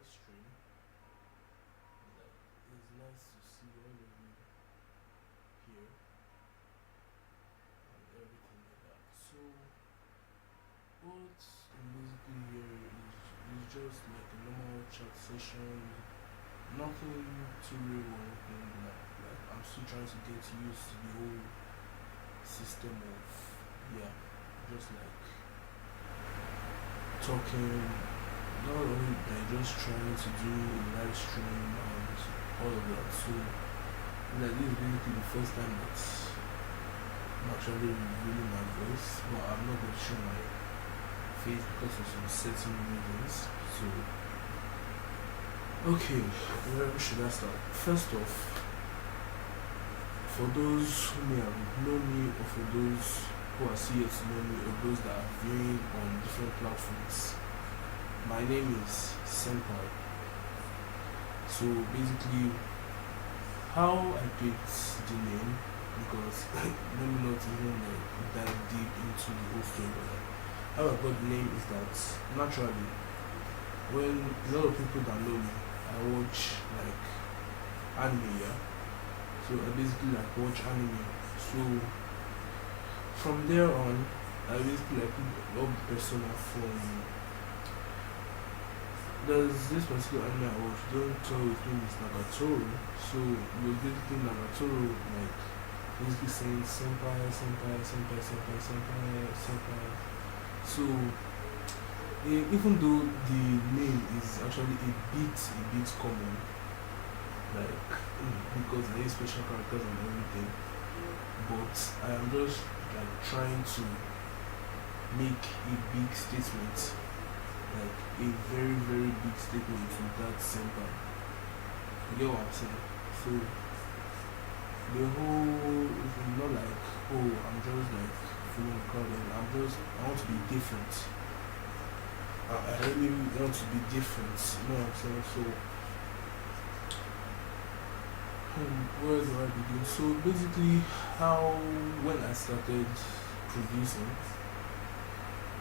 live stream. Like it's nice to see all of you here and everything like that. So what I'm basically here is just like a normal chat session. Nothing too real or anything like I'm still trying to get used to the whole system of yeah, just like talking, not only like just trying to do a live stream and all of that. So like this is basically the first time that I'm actually revealing my voice, but I'm not going to show my face because of some certain reasons. So okay, where should I start? First off, for those who may have known me, or for those who are still yet to know me, or those that are viewing on different platforms, my name is S3ñPÅΗ. So basically, how I picked the name, because let me not even like dive deep into the whole story, but like, how I got the name is that naturally, when a lot of people that know me, I watch like anime, yeah. So I basically like watch anime. So from there on, I basically like love the persona from. There's this particular anime I watch. Don't tell his name is Nagatoro. So it was basically Nagatoro like basically saying senpai, senpai, senpai, senpai, senpai, senpai. So even though the name is actually a bit common, like because I use special characters and everything, but I am just like trying to make a big statement, like a very very big statement with that senpai. You get what I'm saying? So the whole is not like, oh, I'm just like following the crowd. I want to be different. I really want to be different. You know what I'm saying? So where do I begin? So basically, how when I started producing,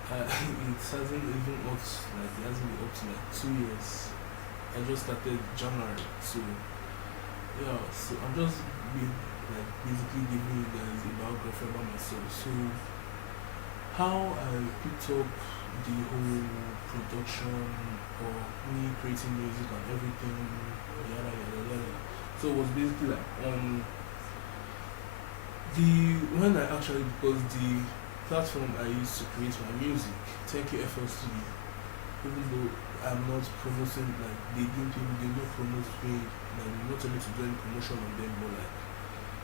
it hasn't even up to, like it hasn't been up to like 2 years. I just started January, so yeah. So I'm just been like basically giving you guys a biography about myself. So how I picked up the whole production or me creating music and everything, yada yada yada. So it was basically like the when I actually, because the platform I used to create my music, thank you FL Studio, even though I'm not promoting, like they didn't pay me, they don't promote me, like they not tell me to do any promotion on them, but like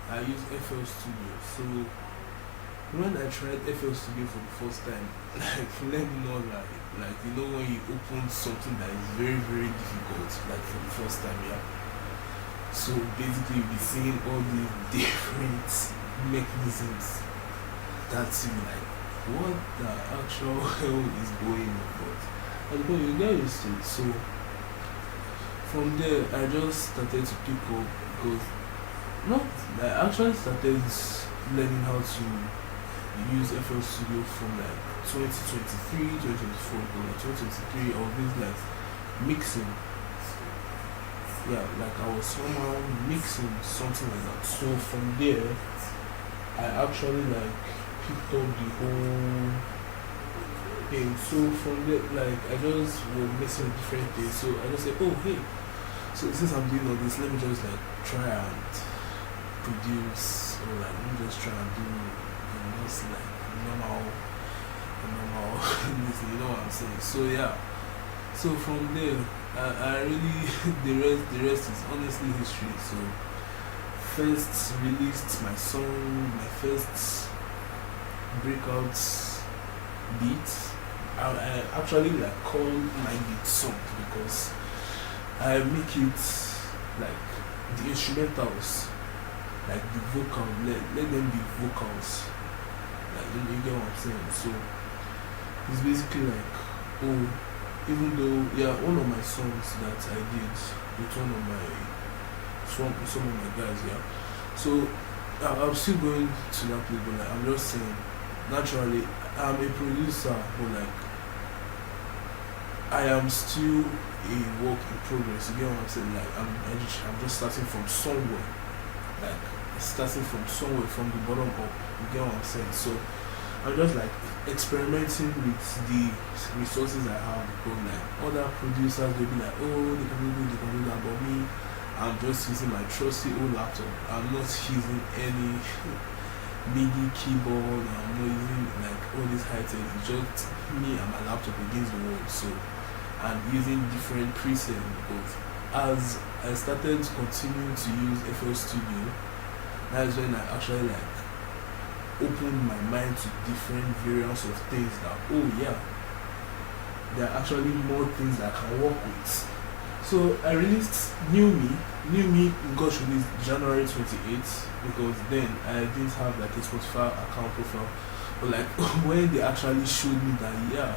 I use FL Studio. So when I tried FL Studio for the first time, like let me know, like you know when you open something that is very very difficult, like for the first time, yeah. So basically you'll be seeing all these different mechanisms that's you like, what the actual hell is going on? But and then you get used to it. So from there I just started to pick up, because not I actually started learning how to use FL Studio from like 2023, 2024, but like 2023 I was doing like mixing. Yeah, like I was somehow mixing something like that. So from there I actually like picked up the whole thing. So from there, like I just was mixing with different things. So I just said, oh hey, so since I'm doing all this, let me just like try and produce, or like let me just try and do just like normal this, you know what I'm saying? So yeah. So from there I really the rest is honestly history. So first released my song, my first breakout beat. I actually like call my beat song, because I make it like the instrumentals, like the vocal, let them be vocals, like you get what I'm saying. So it's basically like, oh, even though yeah, one of my songs that I did with one of my some of my guys, yeah. So I'm still going to that place, but like I'm just saying, naturally I'm a producer, but like I am still a work in progress. You get what I'm saying? Like I'm just starting from somewhere. Like starting from somewhere from the bottom up. You get what I'm saying? So I'm just like experimenting with the resources I have because like other producers will be like, oh they can do that, but me, I'm just using my trusty old laptop. I'm not using any MIDI keyboard. I'm not using like all this high tech. It's just me and my laptop against the wall. So I'm using different presets because as I started continuing to use FL Studio, that's when I actually like opened my mind to different variants of things that, oh yeah, there are actually more things that I can work with. So I released New Me got released January 28th because then I didn't have like a Spotify account profile. But like when they actually showed me that yeah,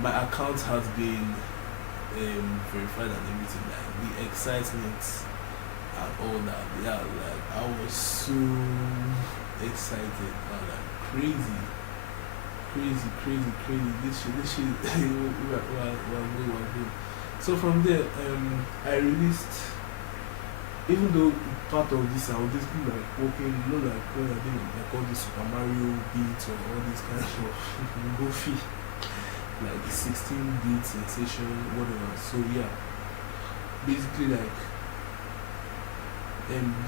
my account has been verified and everything, like the excitement and all that, yeah, like I was so excited, like crazy. This shit, we're good. So from there, I released. Even though part of this, I was basically like working, you know, like when I did like all this Super Mario beats or all this kind of goofy, like 16-bit sensation, whatever. So yeah, basically like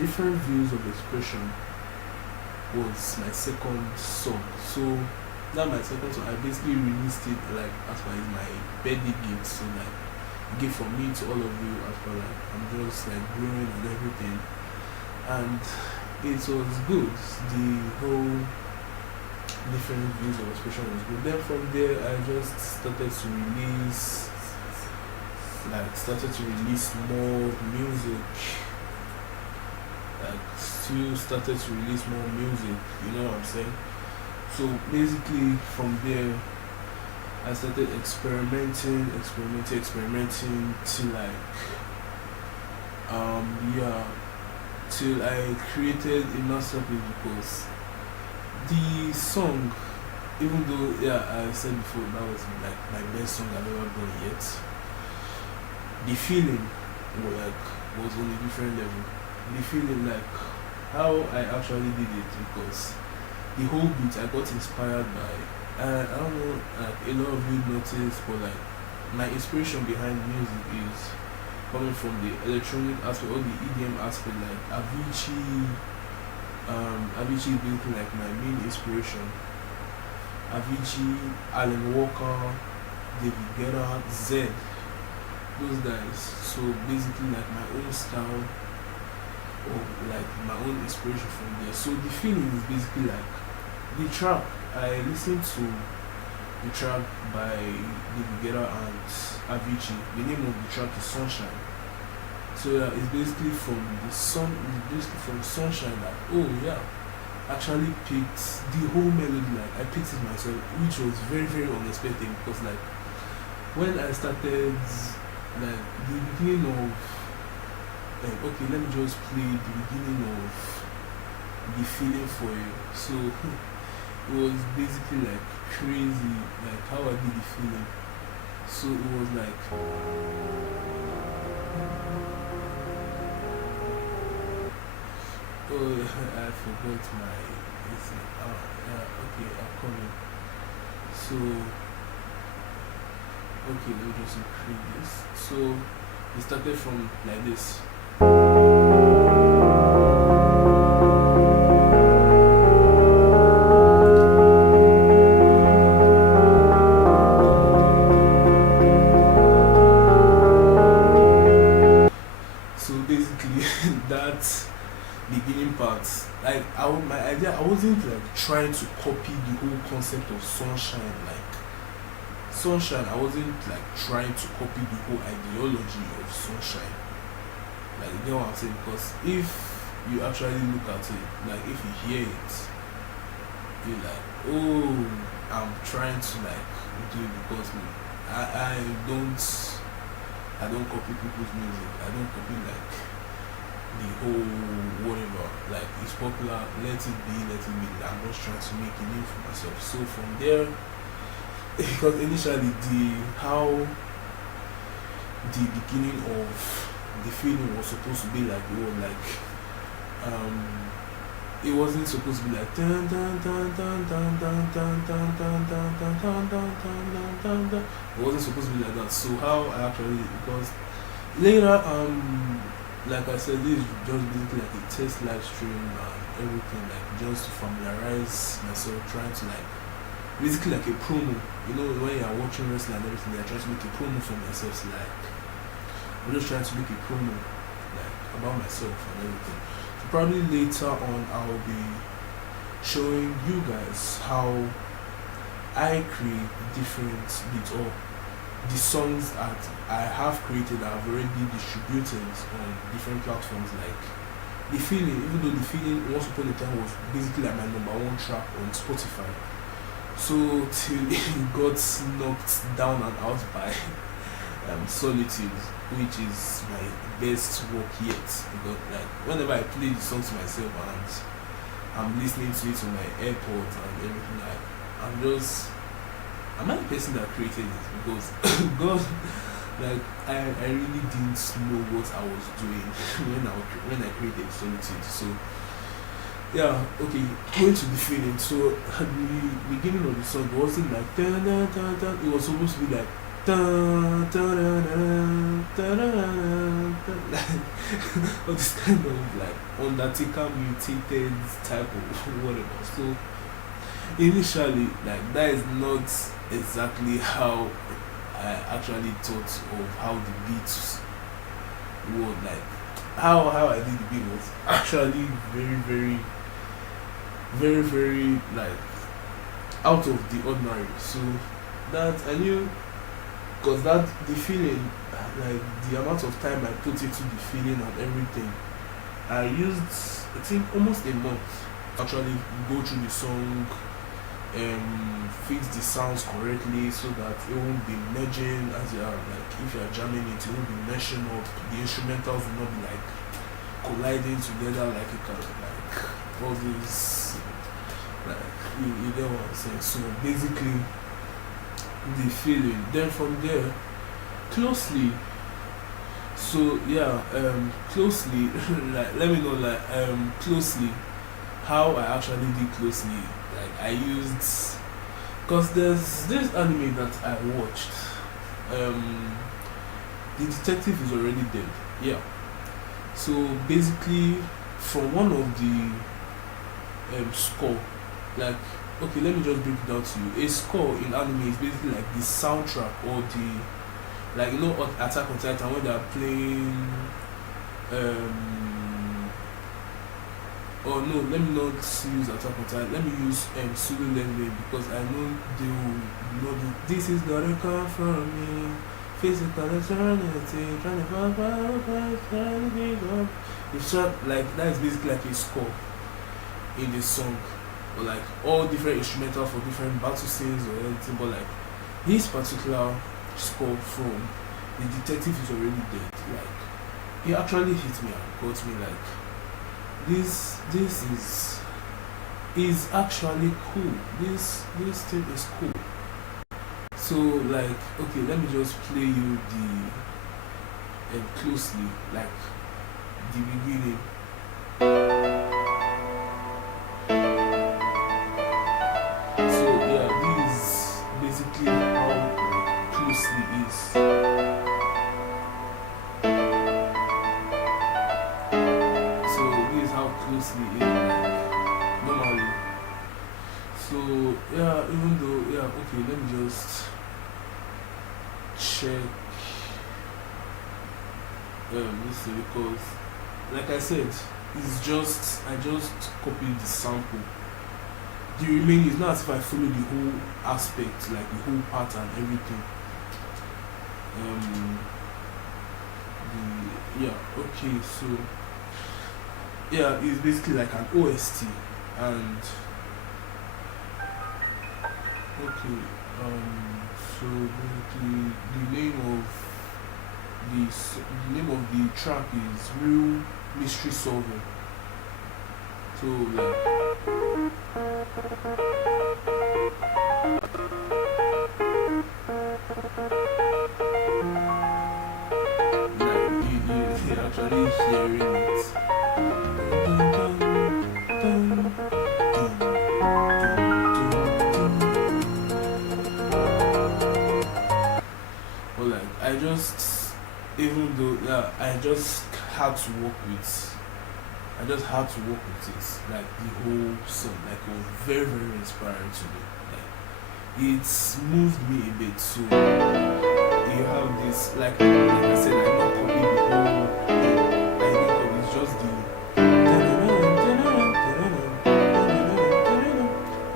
different views of expression was my second song. So now my second song, I basically released it like as my birthday gift. So like gift from me to all of you as well. Like I'm just like growing and everything, and it was good. The whole different views of expression was good. Then from there, I just started to release more music. Like still started to release more music. You know what I'm saying? So basically, from there, I started experimenting till like till I created a masterpiece because the song, even though yeah I said before that was like my best song I've ever done yet, the feeling was on a different level. The feeling like how I actually did it because the whole beat I got inspired by. I don't know, like a lot of you notice, but like my inspiration behind music is coming from the electronic aspect or the EDM aspect, like Avicii. Avicii is basically like my main inspiration. Avicii, Alan Walker, David Guetta, Zed, those guys. So basically like my own style or like my own inspiration from there. So the feeling is basically like the track. I listened to the track by David Guetta and Avicii. The name of the track is Sunshine. So yeah, it's basically from the sun. It's basically from Sunshine that oh yeah, actually picked the whole melody. Like I picked it myself, which was very unexpected because like when I started like the beginning of okay, let me just play the beginning of the feeling for you. So. It was basically like crazy, like how I did the feeling. So it was like oh I forgot my okay, I'm coming. So okay, let me just increase this. So it started from like this. That beginning part, like my idea, I wasn't like trying to copy the whole concept of Sunshine. Like Sunshine, I wasn't like trying to copy the whole ideology of Sunshine. Like you know what I'm saying? Because if you actually look at it, like if you hear it, you're like, oh, I'm trying to like do it because I don't copy people's music. I don't copy like the whole whatever, like it's popular, let it be. I'm just trying to make a name for myself. So from there, because initially the how the beginning of the feeling was supposed to be like, oh, like um it wasn't supposed to be like dun dun dun dun dun dun dun dun dun dun dun dun dun dun dun dun dun. It wasn't supposed to be like that. So how I actually, because later like I said, this is just basically like a test live stream and everything, like just to familiarize myself, trying to like basically like a promo. You know, when you're watching wrestling and everything, they're trying to make a promo for themselves. Like I'm just trying to make a promo like about myself and everything. So probably later on I'll be showing you guys how I create different beats, or the songs that I have created that I've already distributed on different platforms, like the feeling, even though the feeling once upon a time was basically like my number one track on Spotify. So till it got knocked down and out by Solitude, which is my best work yet. Because like whenever I play the song to myself and I'm listening to it on my AirPods and everything, like am I the person that created it? Because God, like I really didn't know what I was doing when I created Solitude. So yeah, okay, going to the feeling. So at the beginning of the song, it wasn't like dun, dun, dun, dun. It was supposed to be like dun, dun, dun, dun, dun, dun, dun. Like all this kind of like Undertaker mutated type of whatever. So initially, like that is not exactly how I actually thought of how the beats would like how I did the beat was actually very like out of the ordinary. So that I knew, because that the feeling, like the amount of time I put into the feeling and everything, I used I think almost a month actually go through the song, fix the sounds correctly so that it won't be merging as you are, like if you are jamming it won't be meshing up, the instrumentals will not be like colliding together like it can, like all these, like you get what I'm saying. So basically the feeling, then from there closely, so yeah, closely like let me know, like closely, how I actually did closely, like I used, because there's this anime that I watched, the detective is already dead, yeah. So basically from one of the score, like okay, let me just break it down to you. A score in anime is basically like the soundtrack, or the, like you know Attack on Titan when they are playing, or no, let me not use Attack on Titan, let me use Sulu Leveling, because I know they will know this is gonna come from me, physical eternity, trying to trying to be up. It's just like that is basically like a score in the song, or like all different instrumental for different battle scenes or anything, but like this particular score from the detective is already dead, like it actually hit me and got me like this is actually cool, this thing is cool. So like okay, let me just play you the closely, like the beginning. So yeah, this is basically how closely is. So this is how closely is like normally. So yeah, even though yeah, okay, let me just check this thing, because like I said, it's just I just copied the sample. The remaining is not as if I follow the whole aspect, like the whole pattern, everything. Yeah, okay, so yeah, it's basically like an OST, and okay, so basically the name of the track is Real Mystery Solving. So like I just, even though, yeah, I just had to work with, I just had to work with it, like the whole song, like it was very, very inspiring to me. Like it's moved me a bit. So you have this, like I said, I not copy the whole thing. I didn't copy, it's just the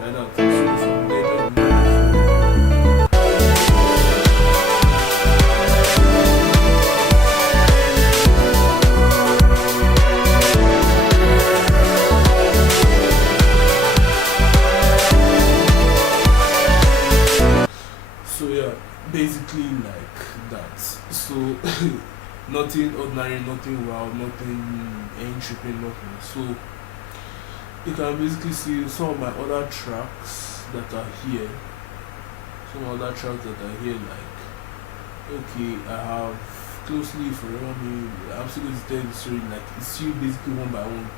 like that. So from there, so yeah, basically like that. So nothing ordinary, nothing wow, nothing tripping, nothing. So you can basically see some of my other tracks that are here. Some other tracks that are here, like okay, I have closely forever me. I'm still going to tell you the story. Like it's still basically one by one.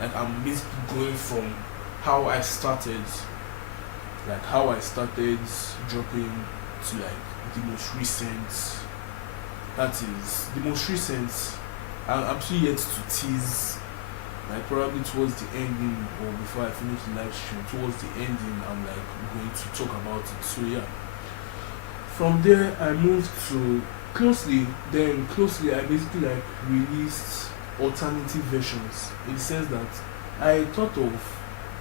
Like I'm basically going from how I started, like how I started dropping to like the most recent. That is the most recent. I'm still yet to tease. Like probably towards the ending or before I finish the live stream, towards the ending, I'm like going to talk about it. So yeah. From there, I moved to closely. Then closely, I basically like released alternative versions in the sense that I thought of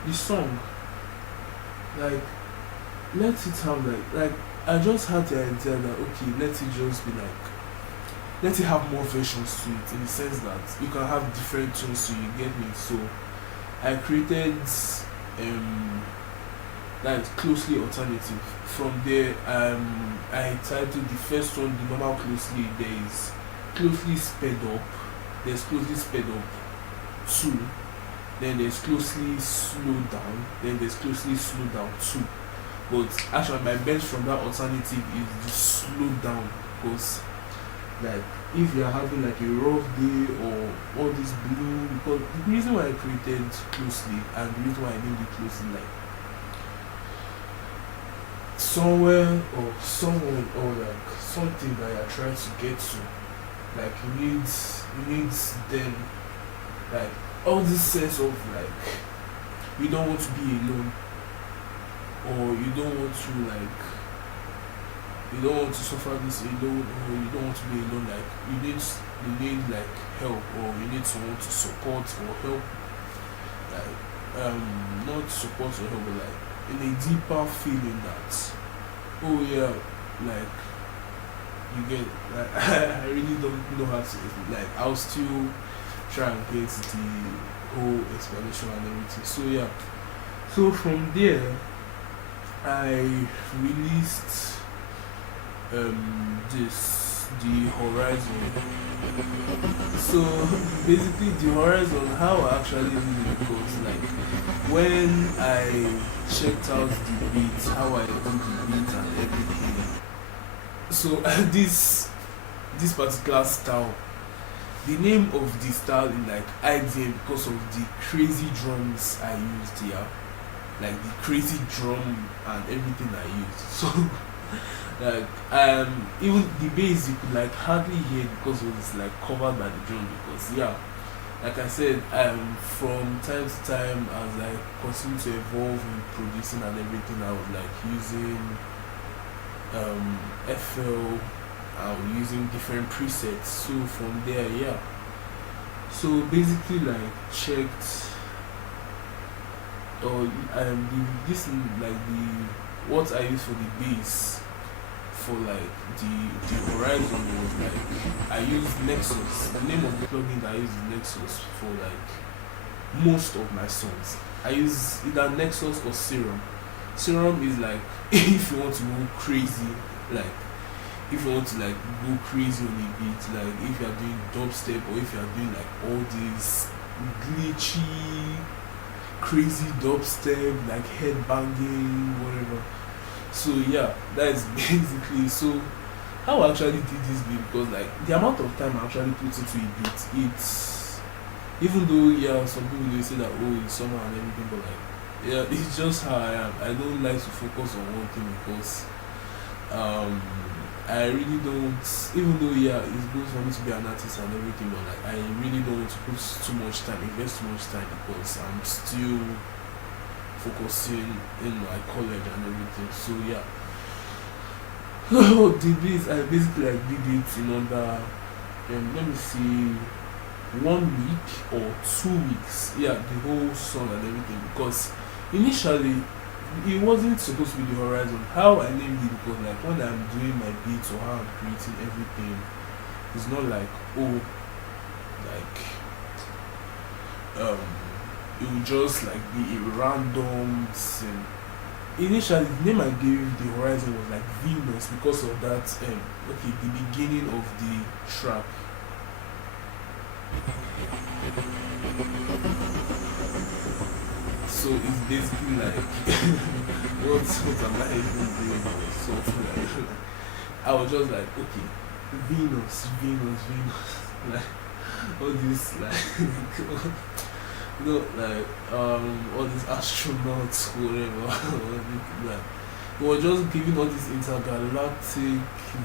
the song like let it have like I just had the idea that okay, let it just be like let it have more versions to it in the sense that you can have different tunes, so you get me. So I created that is closely alternative. From there, I titled the first one the normal closely. There is closely sped up. There's closely sped up 2. Then there's closely slowed down. Then there's closely slowed down 2. But actually, my best from that alternative is the slowed down, because like if you're having like a rough day or all this blue, because the reason why I created closely and the reason why I named it closely, like somewhere or someone or like something that you're trying to get to, like you need then like all this sense of like you don't want to be alone, or you don't want to like you don't want to suffer this alone, or you don't want to be alone. Like you need like help, or you need someone to support or help, like not support or help, but like in a deeper feeling that oh yeah, like you get like I really don't know how to like I'll still try and get the whole explanation and everything. So yeah, so from there I released the horizon. So basically the horizon, how I actually did it was like when I checked out the beat, how I do the beat and everything. So this particular style, the name of the style is like IDM because of the crazy drums I used here, like the crazy drum and everything I used. So like even the bass you could like hardly hear because it was like covered by the drum, because yeah, like I said, from time to time as I continue to evolve in producing and everything, I was like using FL, I was using different presets. So from there, yeah. So basically like checked or this is like the what I use for the bass for like the horizon was like I use Nexus. The name of the plugin that I use is Nexus for like most of my songs. I use either Nexus or Serum. Serum is like if you want to go crazy, like if you want to like go crazy on a beat, like if you are doing dubstep or if you are doing like all these glitchy crazy dubstep, like head banging, whatever. So yeah, that is basically so how I actually did this beat, because like the amount of time I actually put into a beat, it's even though yeah some people they say that oh it's summer and everything, but like yeah it's just how I am. I don't like to focus on one thing because I really don't, even though yeah, it's good for me to be an artist and everything, but like I really don't want to put too much time, invest too much time because I'm still focusing in my college and everything. So yeah, the beats I basically like did it in under let me see 1 week or 2 weeks. Yeah, the whole song and everything because initially it wasn't supposed to be the horizon. How I named it because like when I'm doing my beats or how I'm creating everything, it's not like oh like um it will just like be a random thing. Initially the name I gave the horizon was like Venus because of that okay the beginning of the track. So it's basically like what am I even doing or something like I was just like okay Venus Venus Venus like all this like like all these astronauts whatever like we were just giving all these intergalactic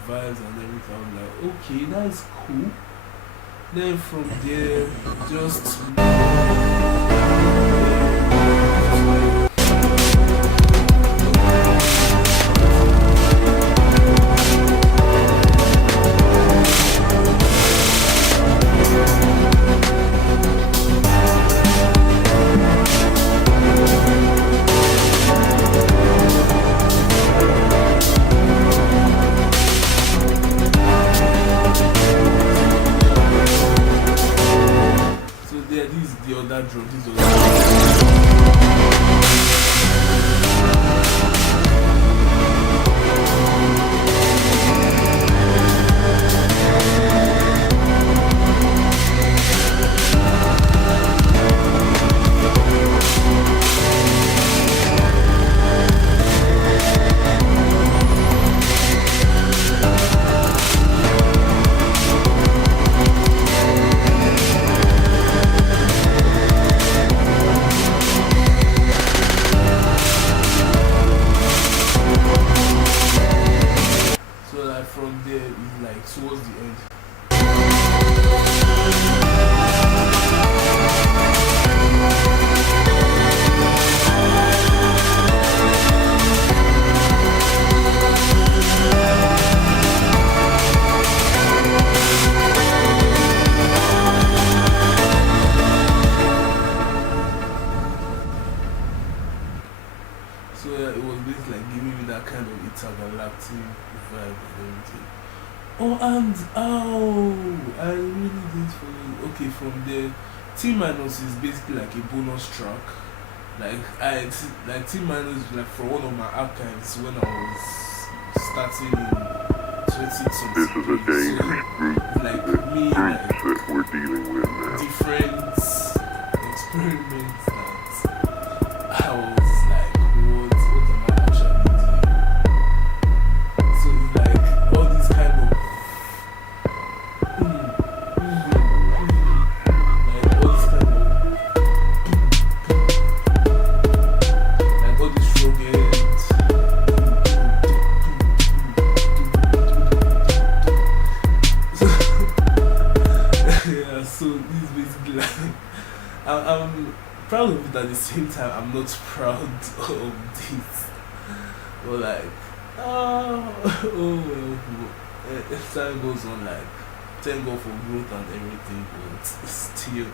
vibes and everything. I was like okay that's cool. Then from there just so there this is the other drum, this is the other so like from there is like towards the end. So yeah, it was basically like giving me that kind of intergalactic vibe and everything. Oh, and I really did follow. Okay, from there, T minus is basically like a bonus track. Like T minus is like for one of my archives when I was starting in 20 This is a dangerous group so like me like that we're dealing with now. different experiments that I was like, what am I actually doing? So it's like all these kind of like all this kind of like all this rugged so, yeah, so this is basically like I'm proud of it at the same time I'm not proud of this. But like oh well as time goes on like thank God for growth and everything but still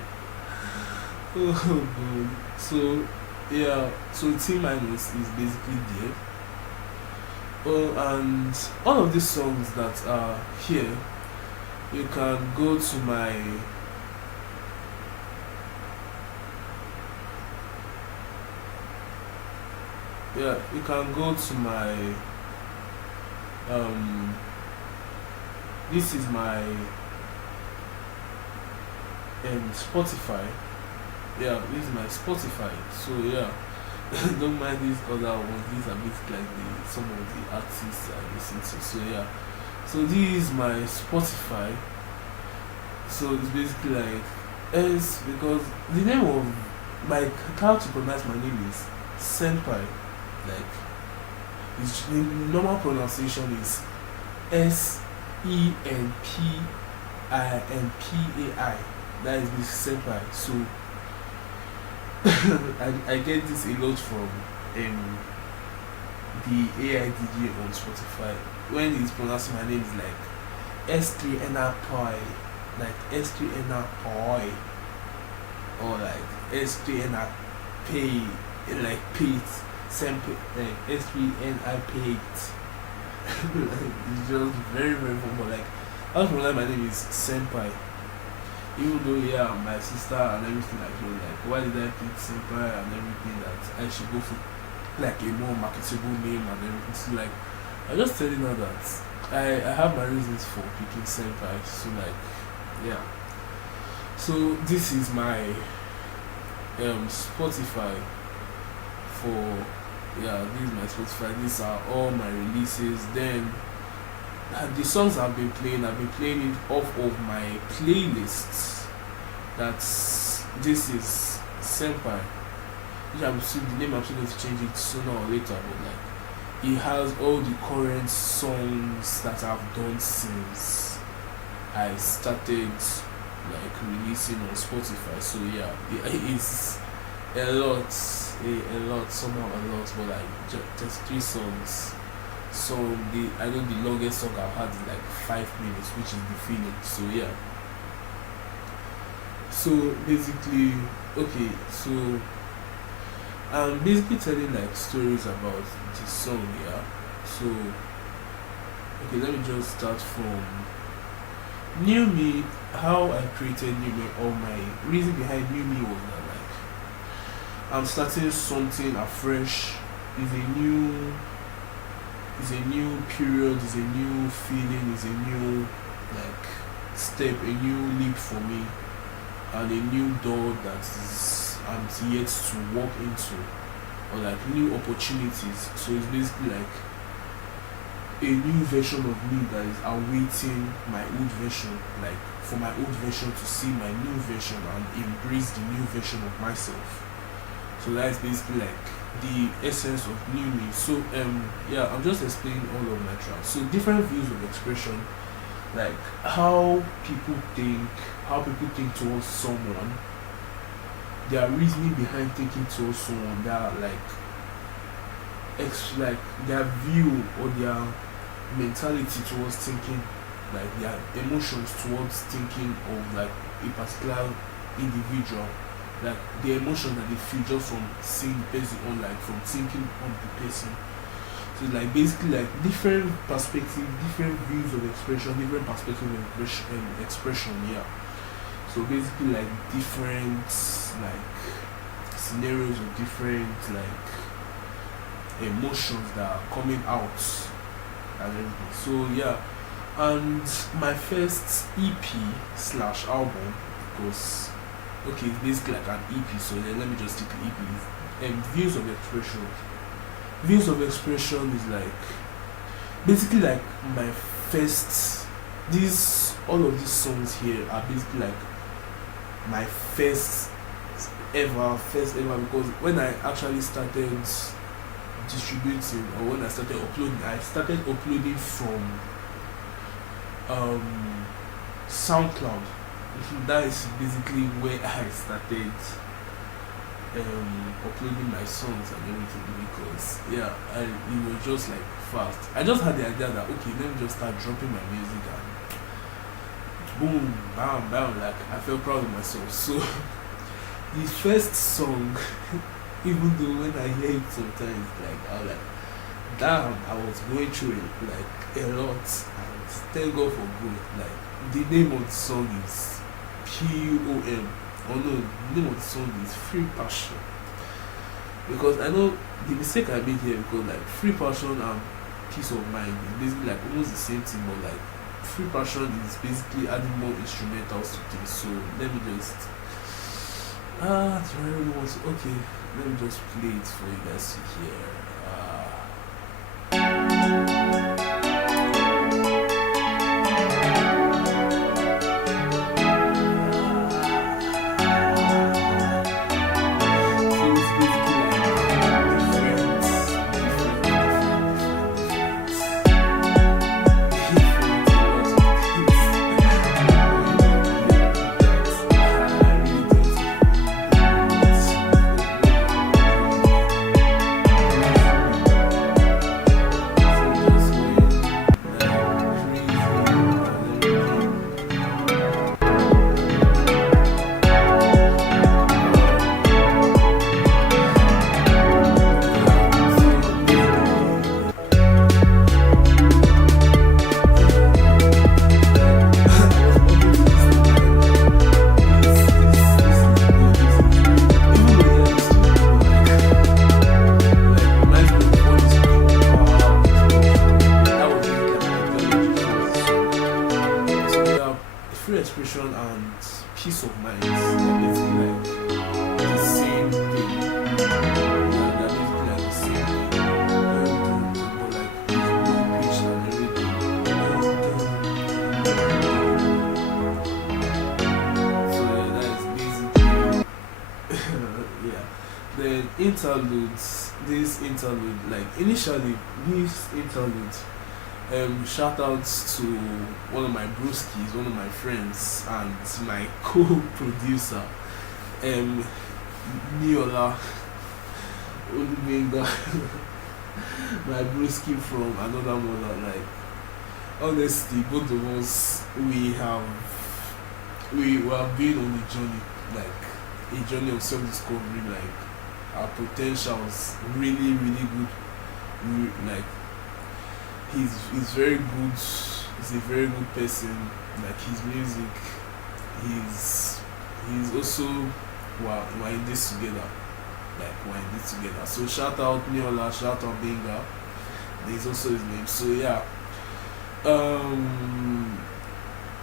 oh god. So yeah, so T minus is basically there. Oh, and all of these songs that are here you can go to my yeah you can go to my um this is my Spotify. Yeah, this is my Spotify. So yeah, don't mind these other ones. These are basically like some of the artists I listen to. So yeah, so this is my Spotify. So it's basically like S because the name of my how to pronounce my name is Senpai. Like the normal pronunciation is S3ಞPÅI. That is the senpai. So I get this a lot from the AI DJ on Spotify. When he's pronouncing my name is like S3ＮPÅI, like S3ＮPÅI, or like S3NPay, like Pate, Sempe, like S3NIPate. It's just very very formal. Like I was like my name is Senpai. Even though yeah, my sister and everything like you like why did I pick Senpai and everything that I should go for like a more marketable name and everything. So like I just telling her that I have my reasons for picking Senpai. So like yeah. So this is my Spotify for this is my Spotify. These are all my releases. Then the songs I've been playing it off of my playlists. This is Senpai. Which the name I'm still going to change it sooner or later, but like it has all the current songs that I've done since I started like releasing on Spotify. So yeah, it is a lot, somehow a lot, but like just 3 songs. So I know the longest song I've had is like 5 minutes, which is the feeling. So yeah. So basically, okay, so I'm basically telling like stories about the song, yeah. So okay, let me just start from New Me. How I created New Me, or my reason behind New Me was that like I'm starting something afresh. Is a new period, is a new feeling, is a new like step, a new leap for me, and a new door that is I'm yet to walk into, or like new opportunities. So it's basically like a new version of me that is awaiting my old version, like for my old version to see my new version and embrace the new version of myself. So that's basically like the essence of New Me. So yeah, I'm just explaining all of my tracks. So different views of expression, like how people think towards someone, their reasoning behind thinking towards someone, that like like their view or their mentality towards thinking, like their emotions towards thinking of like a particular individual, like the emotion that they feel just from seeing the person, or like from thinking of the person. So like basically like different perspective, different views of expression, different perspective of expression, yeah. So basically like different like scenarios or different like emotions that are coming out and everything. So yeah, and my first EP slash album, because okay, it's basically like an EP. So then let me just take the EP. Views of expression. Views of expression is like basically like my first. All of these songs here are basically like my first ever, because when I actually started distributing, or when I started uploading from SoundCloud. That is basically where I started uploading my songs and everything, because yeah, it was just like fast. I just had the idea that okay, let me just start dropping my music, and boom, bam, bam, like I felt proud of myself. So the first song, even though when I hear it sometimes, like I was like, damn, I was going through it like a lot, and thank God for good. Like the name of the song is POM. Oh no, the name of the song is Free Passion. Because I know the mistake I made here, because like free passion and peace of mind is basically like almost the same thing, but like free passion is basically adding more instrumentals to things. So let me just do I really want to, okay, let me just play it for you guys to hear. free expression and peace of mind are basically like the same thing. Yeah, they're basically like the same thing. But like it's low pitched and everything. So yeah, that is basically yeah. Then interludes. This interlude, like initially, this interlude. Shout out to one of my broskies, one of my friends, and my co-producer, Niola Olubenga, my broski from another mother. Like honestly, both of us we have been on a journey, like a journey of self-discovery. Like our potentials really good. Like he's very good. He's a very good person. Like his music, he's also we're in this together. Like we're in this together. So shout out Niola, shout out Benga. There's also his name. So yeah.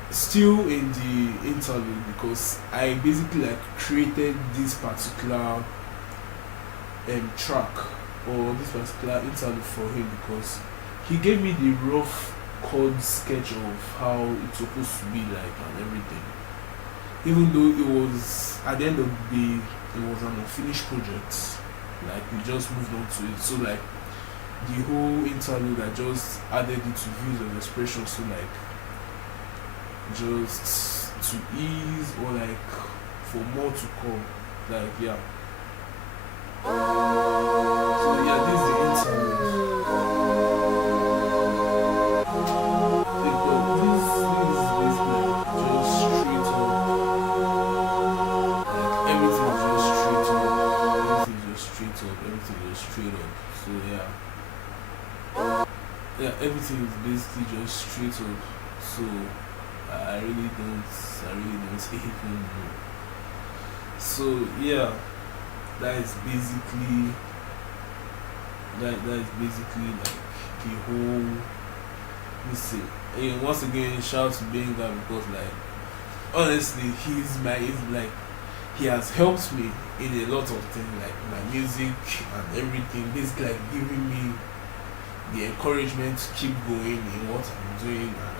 Still in the interlude, because I basically like created this particular track or this particular interlude for him, because he gave me the rough chord sketch of how it's supposed to be like and everything. Even though it was at the end of the day, it was an unfinished project. Like we just moved on to it. So like the whole interlude, I just added it to views of expression. So like just to ease or like for more to come. Like yeah. So yeah, this is the interlude. So yeah, everything is basically just straight up. So I really don't even know. So yeah, that is basically like the whole. Let's see. And once again, shout out to Benga, because like honestly, he's like he has helped me in a lot of things, like my music and everything. Basically, like giving me the encouragement to keep going in what I'm doing, and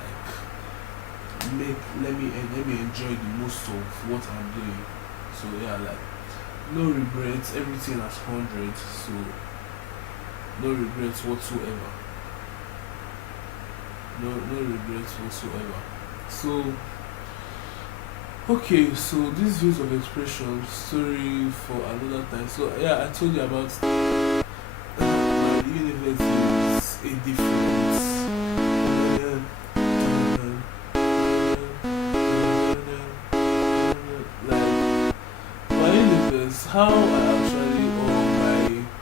like let me enjoy the most of what I'm doing. So yeah, like no regrets, everything has 100. So no regrets whatsoever. No regrets whatsoever. So okay, so this views of expression story for another time. So yeah, I told you about my universe is a difference. Like my universe, how I actually, or my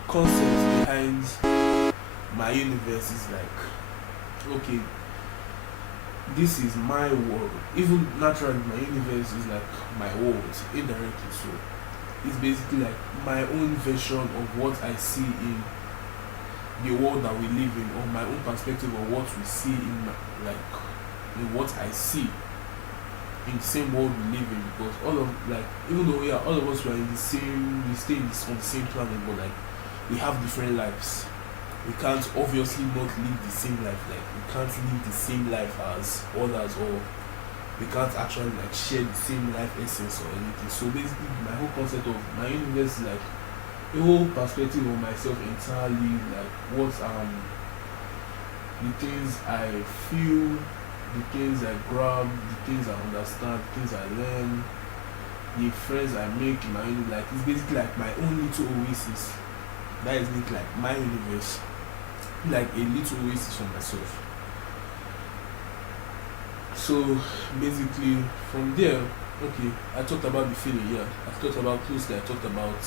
concept behind my universe is like, okay, this is my world. Even naturally, my universe is like my world, indirectly. So it's basically like my own version of what I see in the world that we live in, or my own perspective of what we see in what I see in the same world we live in. Because all of like, even though yeah, all of us were in the same, we stay on the same planet, but like we have different lives. We can't obviously not live the same life. Like we can't live the same life as others, or we can't actually like share the same life essence or anything. So basically, my whole concept of my universe is like a whole perspective of myself entirely. Like what the things I feel, the things I grab, the things I understand, the things I learn, the friends I make in my universe. Like it's basically like my own little oasis. That is it, like my universe. Like a little oasis for myself. So basically from there, okay, I talked about the feeling, yeah. I talked about closely, I talked about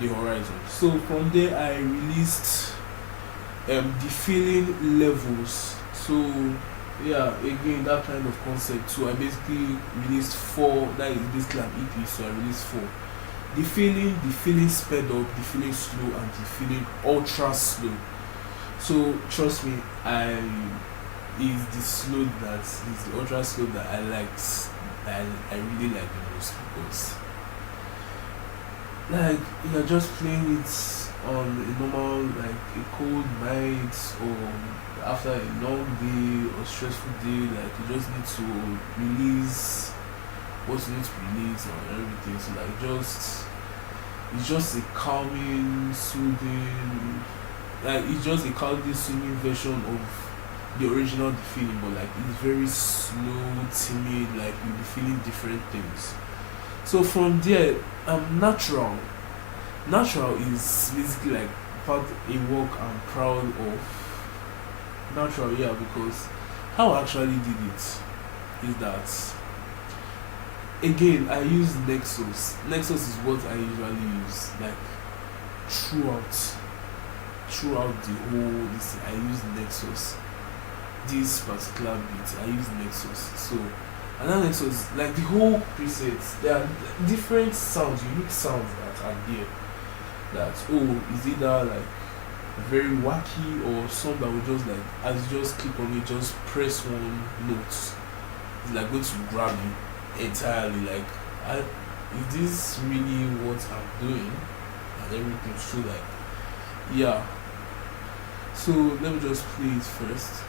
the horizon. So from there I released the feeling levels. So yeah, again that kind of concept. So I basically released 4, that is basically an EP, so I released 4. The feeling sped up, the feeling slow, and the feeling ultra slow. So trust me, I is the slow that is the ultra slow that I liked. I really like the most because like you're just playing it on a normal like a cold night or after a long day or stressful day, like you just need to release what you need to release and everything. So like just it's just a calming, soothing, like it's just a calming, soothing version of the original the feeling, but like it's very slow, timid, like you'll be feeling different things. So from there, natural. Natural is basically like part a work I'm proud of. Natural, yeah, because how I actually did it is that again I use Nexus. Nexus is what I usually use like throughout the whole this I use Nexus. This particular bit I use Nexus. So and that Nexus like the whole presets there are different sounds, unique sounds that are there that oh is either like very wacky or some that will just like as you just click on it just press one note it's like going to grab you entirely like I is this really what I'm doing and everything so like yeah so let me just play it first.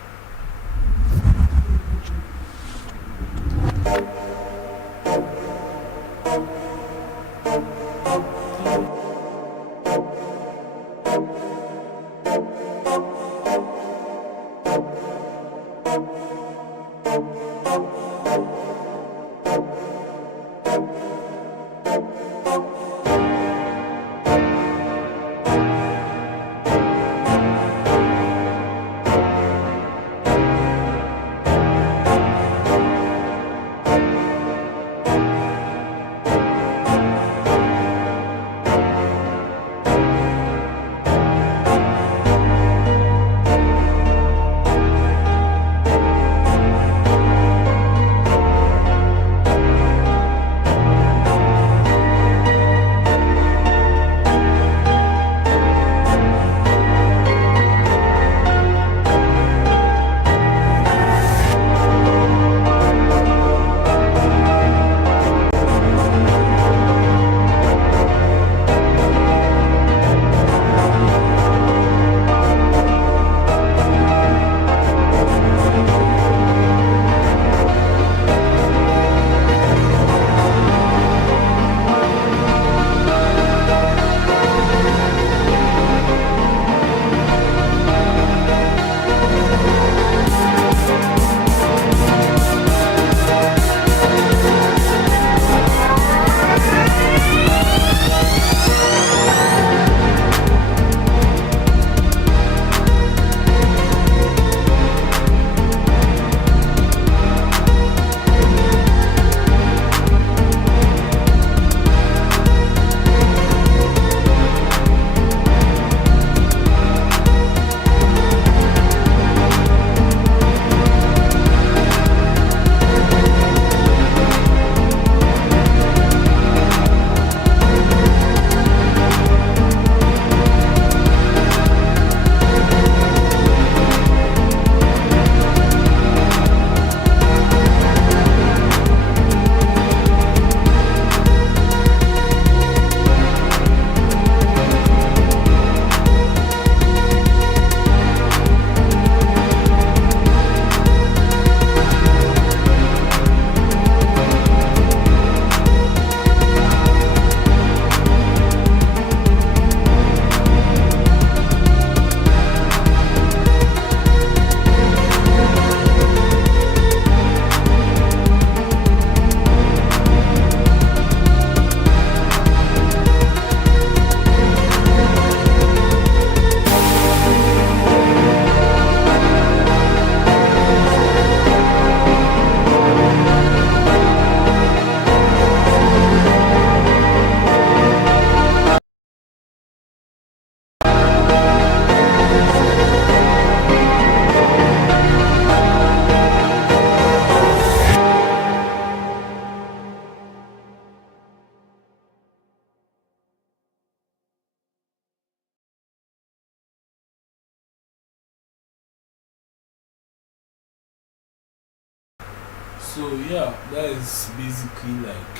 So yeah, that is basically like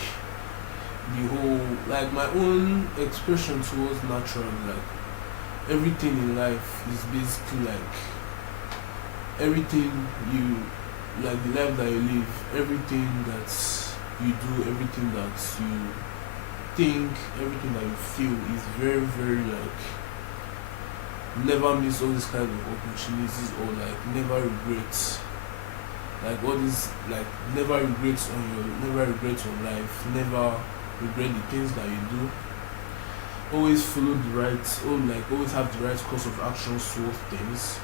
the whole, like my own expression towards natural. Like everything in life is basically like everything you, like the life that you live, everything that you do, everything that you think, everything that you feel is very very like never miss all these kind of opportunities, or like never regret, like all this, like never regrets on your, never regrets on life, never regret the things that you do, always follow the right, or like always have the right course of action towards things.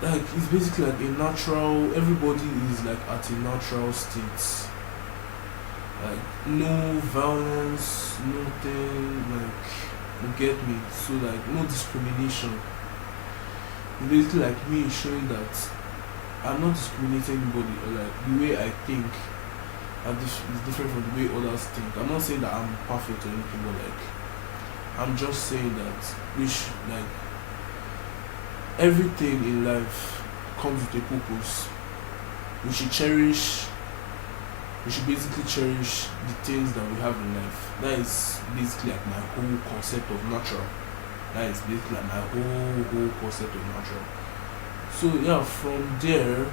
Like it's basically like a natural, everybody is like at a natural state, like no violence, nothing, like you get me, so like no discrimination. It's basically like me showing that I'm not discriminating anybody, or like the way I think is different from the way others think. I'm not saying that I'm perfect or anything, but like I'm just saying that we should, like everything in life comes with a purpose. We should cherish, we should basically cherish the things that we have in life. That is basically like my whole concept of natural. That is basically like my whole concept of natural. So yeah, from there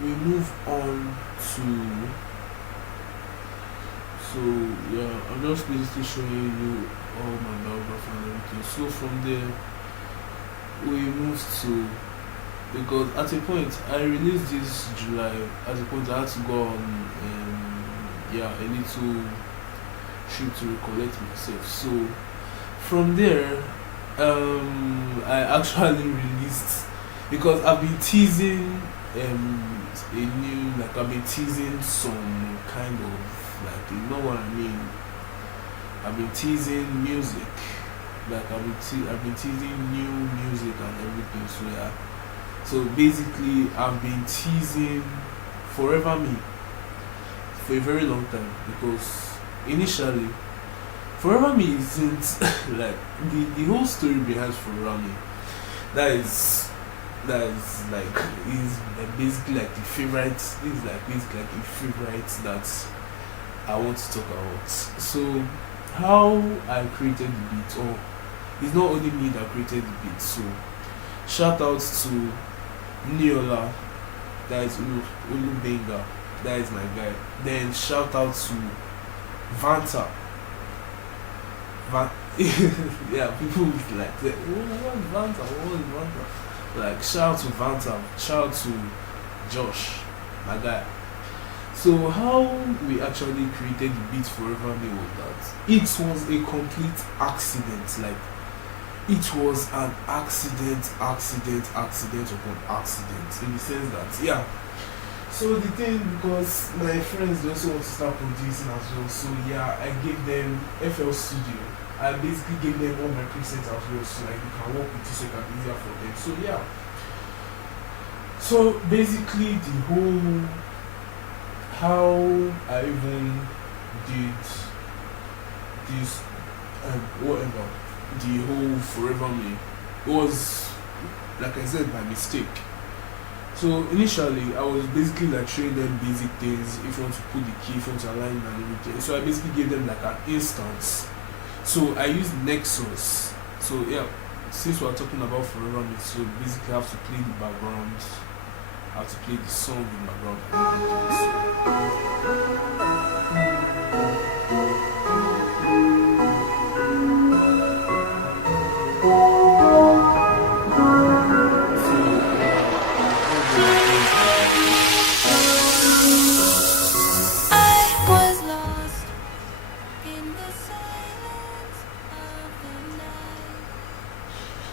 we move on to, so yeah, I'm just basically showing you all my biography and everything. So from there we move to, because at a point I released this July, at a point I had to go on yeah, a little trip to recollect myself. So from there I actually released, because I've been teasing a new, like I've been teasing some kind of, like you know what I mean, I've been teasing music, like I've been teasing new music and everything. So yeah, so basically I've been teasing Forever Me for a very long time, because initially Forever Me isn't like the whole story behind Forever Me. That is like is like basically like the favorite. This is like basically like a favorite that I want to talk about. So how I created the beat, or it's not only me that created the beat. So shout out to Neola, that is Ulu Benga, that is my guy. Then shout out to Vanta. Yeah, people would like say, what is Vanta? What is Vanta? Like shout out to Vanta, shout out to Josh, my guy. So how we actually created the beat Forever Me was that it was a complete accident. Like it was an accident upon accident, in the sense that yeah. So the thing, because my friends they also want to start producing as well, so yeah, I gave them FL Studio. I basically gave them all my presets as well, so like you can work with it so it can be easier for them. So yeah. So basically the whole, how I even did this whatever, the whole Forever Me was, like I said, by mistake. So initially I was basically like showing them basic things, if you want to put the key, if you want to align it and everything. So I basically gave them like an instance. So I used Nexus. So yeah, since we're talking about Forever Me, so basically I have to play the background, I have to play the song in the background and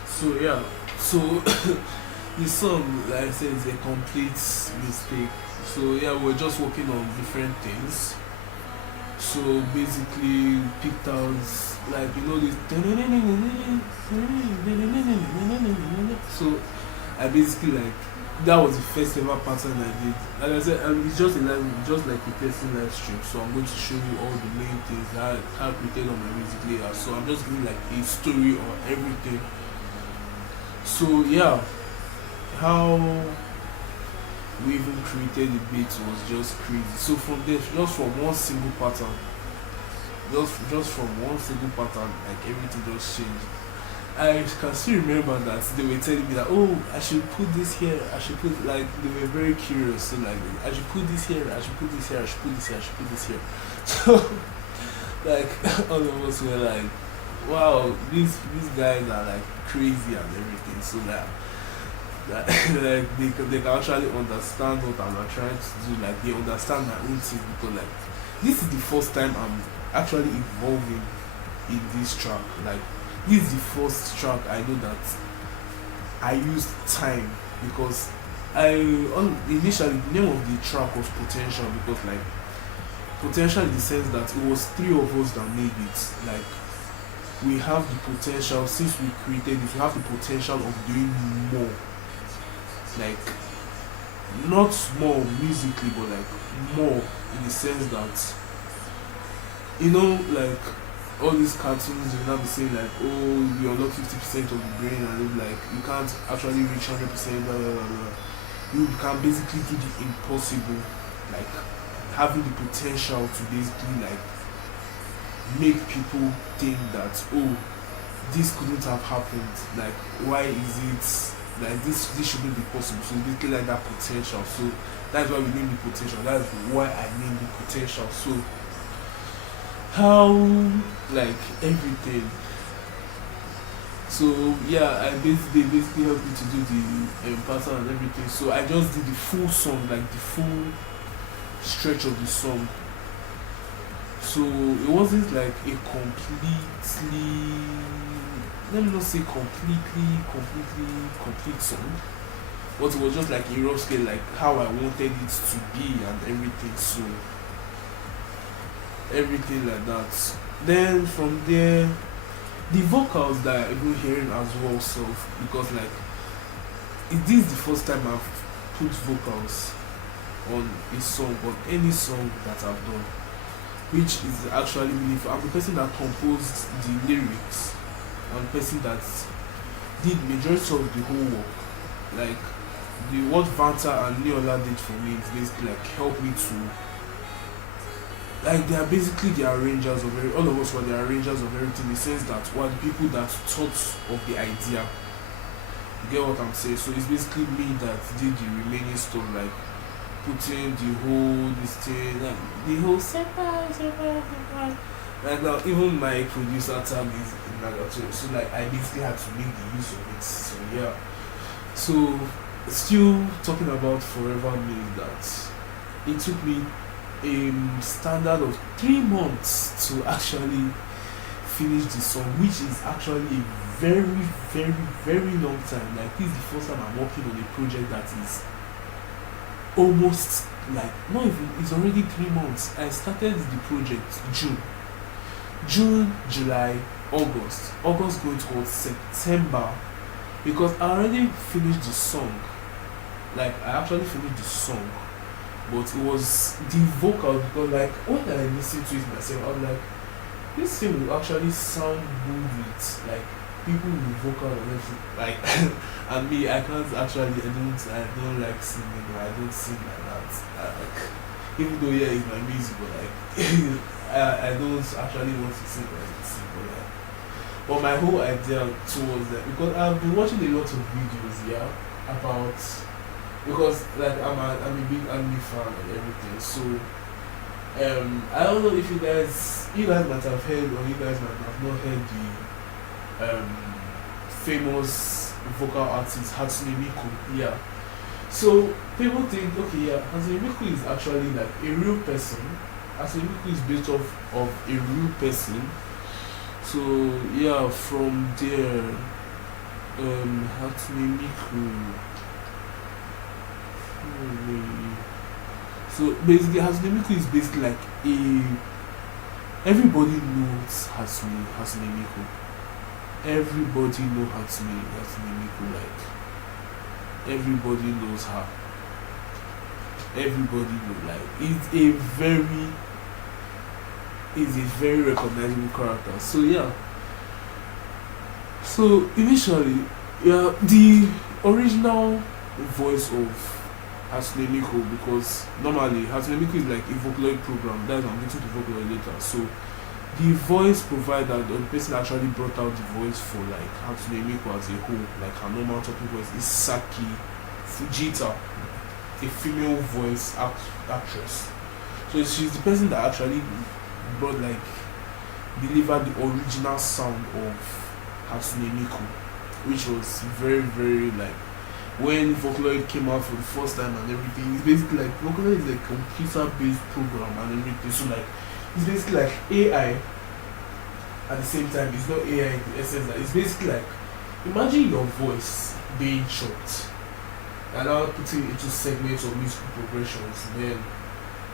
so yeah, so the song, like I said, is a complete mistake. So yeah, we're just working on different things. So basically, picked out, like you know this. So I basically like, that was the first ever pattern I did. Like I said, it's just a live, just like a testing live stream. So I'm going to show you all the main things that I created on my music layer. So I'm just giving like a story on everything. So yeah, how who even created the beat was just crazy. So from there, just from one single pattern, just from one single pattern, like everything just changed. I can still remember that they were telling me that, oh, I should put this here, I should put, like, they were very curious, so like, I should put this here, I should put this here, I should put this here, I should put this here. So like all of us were like, wow, these guys are like crazy and everything. So that like they can actually understand what I'm trying to do. Like they understand my own thing, because like this is the first time I'm actually evolving in this track. Like this is the first track I know that I used time, because initially the name of the track was Potential, because like potential in the sense that it was three of us that made it. Like we have the potential, since we created it, we have the potential of doing more. Like not more musically, but like more in the sense that, you know, like all these cartoons will now be saying like, oh, you unlock 50% of the brain, and they'll be like, you can't actually reach 100%, blah blah blah blah. You can basically do the impossible, like having the potential to basically like make people think that, oh, this couldn't have happened, like why is it like this shouldn't be possible. So it's basically like that potential. So that's why we name the potential. That's why I named the potential. So how, like everything. So yeah, they basically helped me to do the pattern and everything. So I just did the full song, like the full stretch of the song. So it wasn't like a completely, let me not say completely complete song, but it was just like a rough scale, like how I wanted it to be and everything. So everything like that. Then from there, the vocals that I've been hearing as well, so because like this is the first time I've put vocals on a song, on any song that I've done, which is actually meaningful. I'm the person that composed the lyrics, and the person that did majority of the whole work. Like what Vanta and Neola did for me is basically like help me to, like they are basically the arrangers of all of us were the arrangers of everything, in the sense that we're the people that thought of the idea. You get what I'm saying? So it's basically me that did the remaining stuff, like putting the whole this thing, like the whole like now even my producer tag is in that too. So like I basically had to make the use of it. So yeah. So still talking about Forever means that it took me a standard of 3 months to actually finish the song, which is actually a very long time. Like this is the first time I'm working on a project that is almost like, not even, it's already 3 months. I started the project June, July, August going towards September, because I already finished the song. Like I actually finished the song, but it was the vocal, because like when I listened to it myself, I was like, this thing will actually sound good with like people with vocal and everything. Like and me, I can't actually, I don't like singing, or I don't sing like that. Like, even though yeah, it's my music, but like I don't actually want to sing or anything. But my whole idea towards that, because I've been watching a lot of videos, yeah, about, because like I'm a big anime fan and everything. So I don't know if you guys might have heard, or you guys might have not heard the famous vocal artist Hatsune Miku. Yeah. So people think, okay, yeah, Hatsune Miku is actually like a real person. Hatsune Miku is based off of a real person. So yeah, from there, Hatsune Miku. So basically, Hatsune Miku is basically like everybody knows Hatsune Miku. Everybody knows Hatsune Miku. Like everybody knows her. Everybody knows, like it's a very recognizable character. So yeah. So initially, yeah, the original voice of S3ényPÅΗ, because normally S3ényPÅΗ is like a Vocaloid program. That's I'm getting to Vocaloid later. So the voice provider, the person that actually brought out the voice for like S3ényPÅΗ as a whole, like her normal talking voice, is Saki Fujita, a female voice actress. So she's the person that actually brought like delivered the original sound of S3ényPÅΗ, which was very very like when Vocaloid came out for the first time and everything. It's basically like Vocaloid is a computer based program and everything. So like it's basically like AI at the same time. It's not AI in the essence that it's basically like imagine your voice being chopped and now putting it into segments of musical progressions, then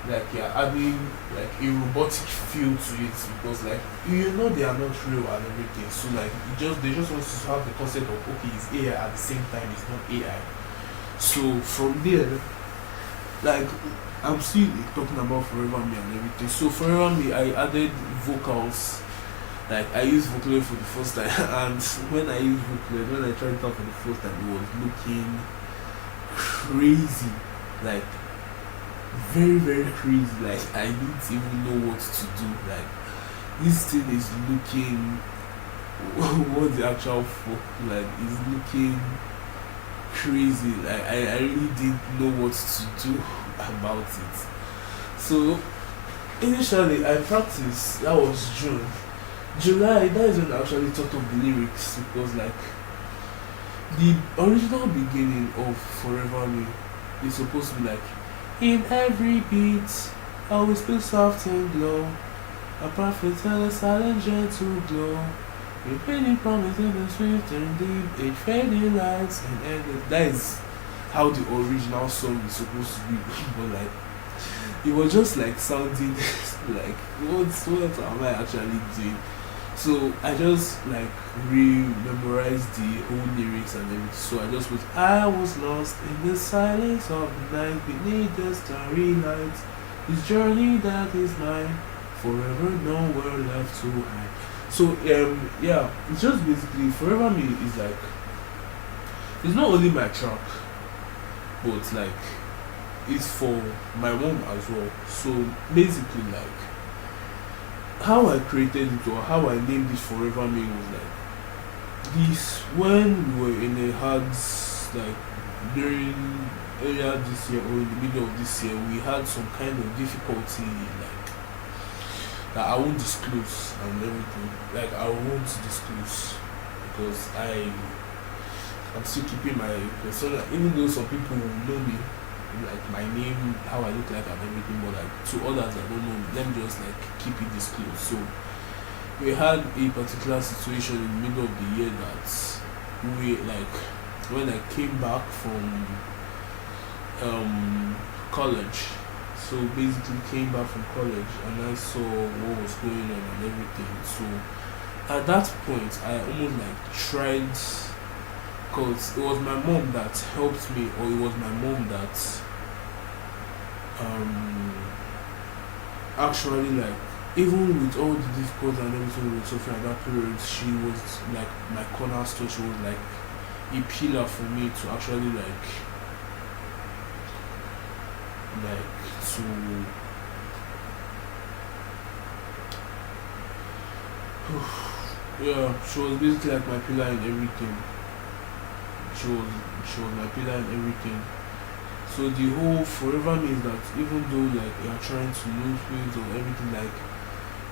like you're adding like a robotic feel to it, because like they are not real and everything. So like they just want to have the concept of okay, it's AI at the same time it's not AI. So from there, like I'm still talking about Forever Me and everything. So Forever Me, I added vocals. Like I used Vocaloid for the first time, and when I used Vocaloid, when I tried it out for the first time, it was looking crazy, like very very crazy. Like I didn't even know what to do. Like this thing is looking what the actual fuck, like is looking crazy. Like I really didn't know what to do about it. So initially I practiced, that was June. July, that is when I actually thought of the lyrics, because like the original beginning of Forever Me is supposed to be like, in every beat, I will speak soft and glow. A prophet tell a silent gentle glow. Repeating promises and swift and deep, it fading lights and endless. That is how the original song is supposed to be. But like, it was just like sounding like, what am I actually doing? So I just like memorized the whole lyrics and everything. So I just was, I was lost in the silence of the night beneath the starry light. This journey that is mine, forever nowhere left to hide. So yeah, it's just basically Forever Me is like, it's not only my track, but like it's for my mom as well. So basically like how I created it or how I named it Forever Me was like this when we were in the hards, like during earlier this year or in the middle of this year, we had some kind of difficulty like that I won't disclose and everything. Like I won't disclose because I'm still keeping my persona, even though some people know me, like my name, how I look like and everything, but like to others that don't know me, let me just like keep it disclosed. So we had a particular situation in the middle of the year that we like when I came back from college. So basically came back from college and I saw what was going on and everything. So at that point I almost like tried, because it was my mom that helped me, or it was my mom that actually like, even with all the difficulties and everything with Sophia at that period, she was like my cornerstone. She was like a pillar for me to actually like to yeah, she was basically like my pillar in everything. She was my pillar in everything. So the whole Forever means that even though like you're trying to lose weight or everything, like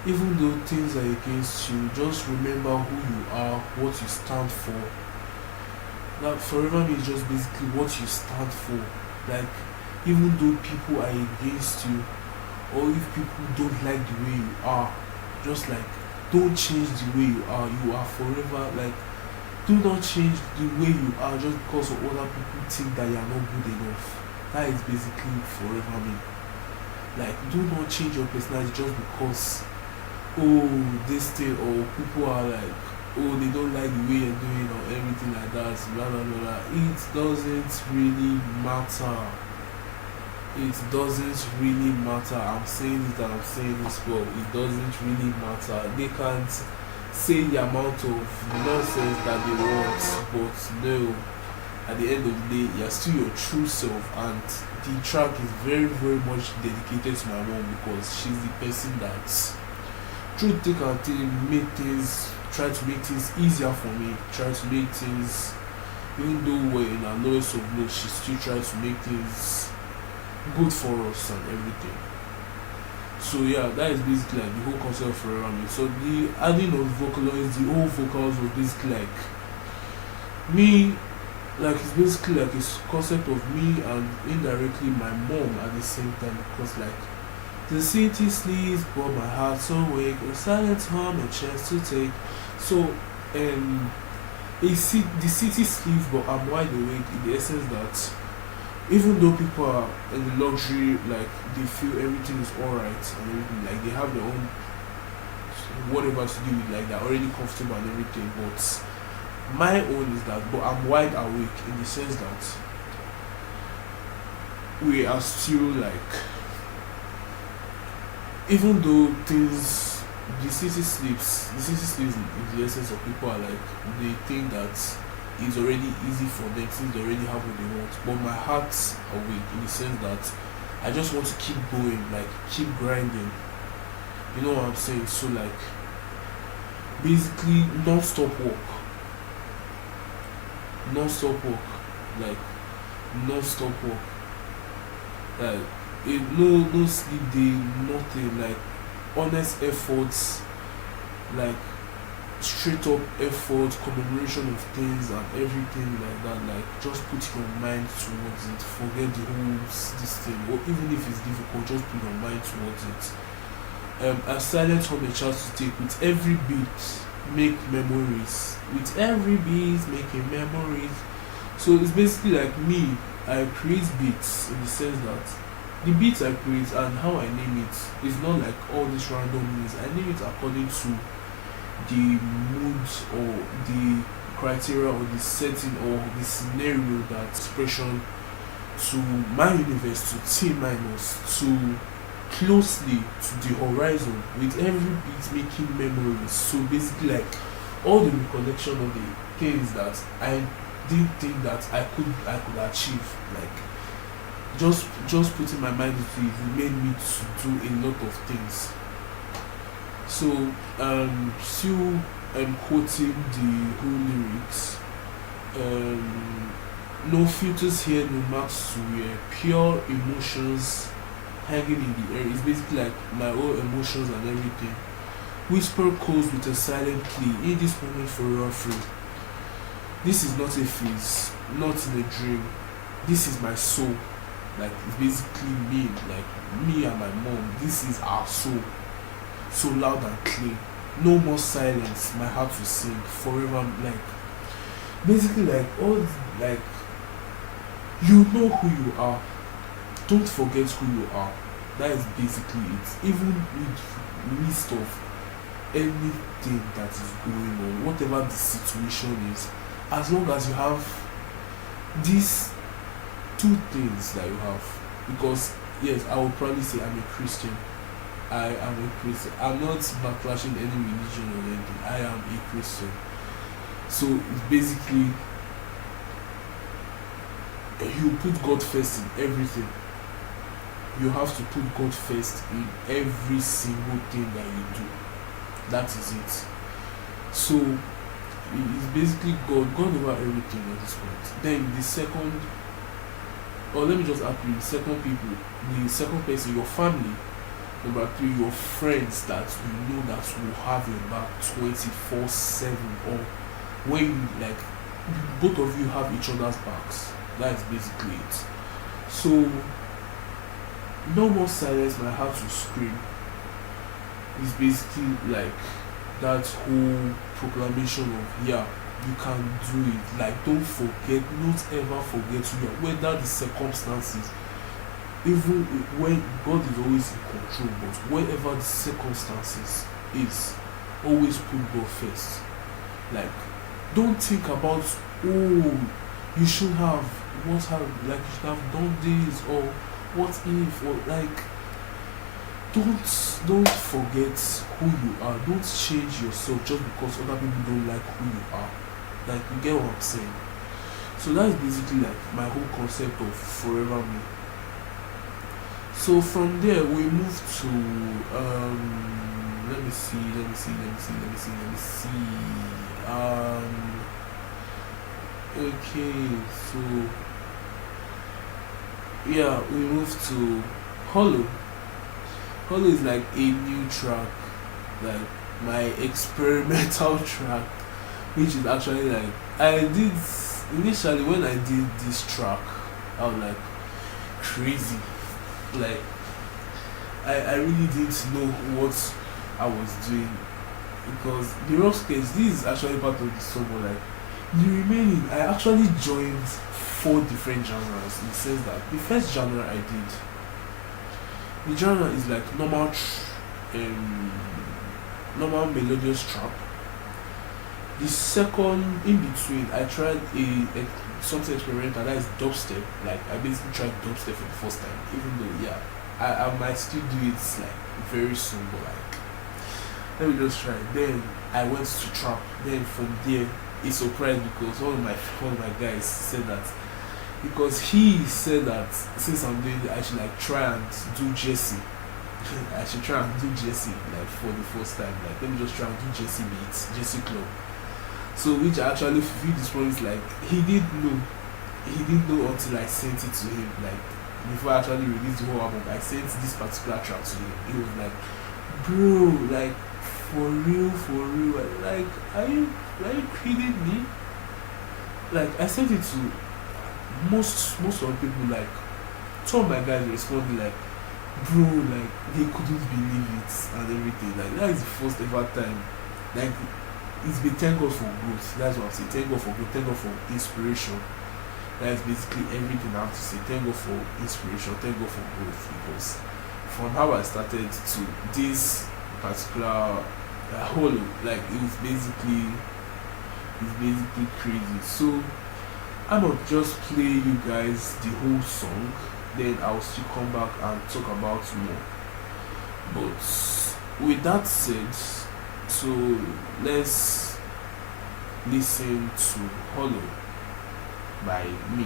even though things are against you, just remember who you are, what you stand for. That Forever means just basically what you stand for. Like even though people are against you, or if people don't like the way you are, just like don't change the way you are. You are forever, like do not change the way you are just because of other people think that you are not good enough. That is basically Forever Me. Like do not change your personality just because this thing, or people are like, they don't like the way you're doing or everything like that, blah blah blah, blah. It doesn't really matter. It doesn't really matter. I'm saying it and I'm saying this well. It doesn't really matter. They can't say the amount of nonsense that they want, but no, at the end of the day you're still your true self, and the track is very very much dedicated to my mom because she's the person that through thick and thin try to make things easier for me, try to make things, even though we're in our lowest of lows, she still tries to make things good for us and everything. So yeah, that is basically like the whole concept of Forever Me. So the adding of vocaloids, the whole vocals was basically like me, like it's basically like a concept of me and indirectly my mom at the same time, because like the city sleeps but my heart's awake, a silent hum, a chance to take. So the city sleeps but I'm wide awake, in the essence that even though people are in the luxury, like they feel everything is alright and everything, like they have their own whatever to do with, like they're already comfortable and everything, but my own is that, but I'm wide awake in the sense that we are still like, even though things, the city sleeps in the essence of people are like, they think that it's already easy for them, things already have what they want, but my heart's awake in the sense that I just want to keep going, like keep grinding, you know what I'm saying? So like basically non-stop work, like non-stop work, like no sleep day, nothing, like honest efforts, like straight up effort, commemoration of things and everything like that, like just put your mind towards it, forget the whole this thing, or even if it's difficult, just put your mind towards it. A silent hum, a chance to take, with every beat make memories, with every beat making memories. So it's basically like me, I create beats in the sense that the beats I create and how I name it is not like all these random names. I name it according to the moods or the criteria or the setting or the scenario that expression to my universe, to T minus, to closely to the horizon, with every bit making memories. So basically like all the recollection of the things that I didn't think that I could achieve, like just putting my mind into it made me to do a lot of things. So still quoting the whole lyrics. No filters here, no marks to wear. Pure emotions hanging in the air. It's basically like my own emotions and everything. Whisper calls with a silent plea. In this moment forever free. This is not a phase, not in a dream. This is my soul. Like it's basically me, like me and my mom. This is our soul. So loud and clean. No more silence. My heart will sing forever. Like basically, like all, like you know who you are. Don't forget who you are. That is basically it. Even with midst of anything that is going on, whatever the situation is, as long as you have these two things that you have, because yes, I will probably say I'm a Christian. I am a Christian. I'm not backlashing any religion or anything. I am a Christian. So it's basically you put God first in everything. You have to put God first in every single thing that you do. That is it. So it's basically God over everything at this point. Then the second, or let me just ask you, the second person, your family. Number three, your friends that you know that will have your back 24/7, or when you, like both of you have each other's backs. That's basically it. So no more silence, my heart will scream. It's basically like that whole proclamation of yeah, you can do it. Like don't forget, not ever forget who you are, whether the circumstances, even when God is always in control, but whatever the circumstances is, always put God first. Like don't think about, oh, you should have what have, like you should have done this, or what if, or like don't forget who you are. Don't change yourself just because other people don't like who you are. Like you get what I'm saying. So that is basically like my whole concept of forever me. So from there we move to let me see, let me see, let me see, let me see, let me see. Okay, so yeah, we move to Hollow. Hollow is like a new track, like my experimental track, which is actually like I did initially when I did this track, I was like crazy. Like I really didn't know what I was doing because the rock sketch this is actually part of the song but like the remaining I actually joined four different genres in the sense that the first genre I did the genre is like normal melodious trap. The second in between I tried a something experimental that is dubstep. Like I basically tried dubstep for the first time, even though yeah, I might still do it like very soon, but like let me just try. Then I went to trap. Then from there, it's surprised because one of my guys said that because he said that since I'm doing it, I should like try and do Jesse. I should try and do Jesse like for the first time. Like let me just try and do Jesse beats, Jesse club. So which I actually fulfilled this promise like he didn't know until I sent it to him. Like before I actually released the whole album, I sent this particular track to him. He was like, bro, like for real. Like are you kidding me? Like I sent it to most of the people like some of my guys responded like bro like they couldn't believe it and everything. Like that is the first ever time. Like it's been thank God for growth. That's what I'm saying. Thank God for growth, thank God for inspiration. That is basically everything I have to say. Thank God for inspiration, thank God for growth because from how I started to this particular whole like it's basically crazy. So I'm gonna just play you guys the whole song, then I'll still come back and talk about more. But with that said, so let's listen to Hollow by me.